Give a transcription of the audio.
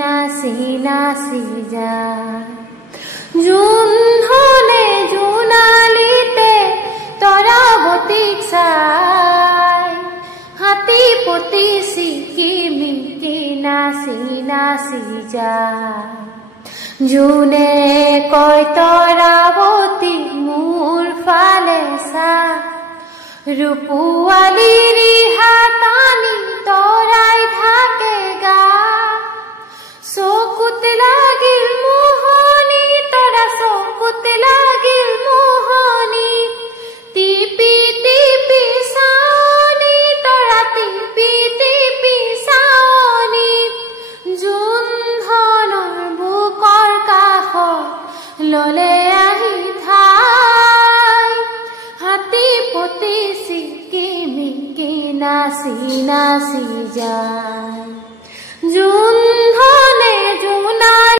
নাচি নাচি যায় জোন হলে জোনালিতে তৰাৱতীক চাই হাতী পতি চিকিমিকি নাচি নাচি যায় জোনে কয় তৰাৱতী মোৰ ফালে চা ৰূপুৱালী ৰিহা টানি তৰাই থাকে গা চকুত লাগিল মোহনী তৰা চকুত লাগিল মোহনী টিপি টিপি চাৱনী তৰা টিপি টিপি চাৱনী জোন ধনৰ বুকৰ কাষত ললে আহি ঠাই হাতী পতি চিকিমিকি নাচি নাচি যায়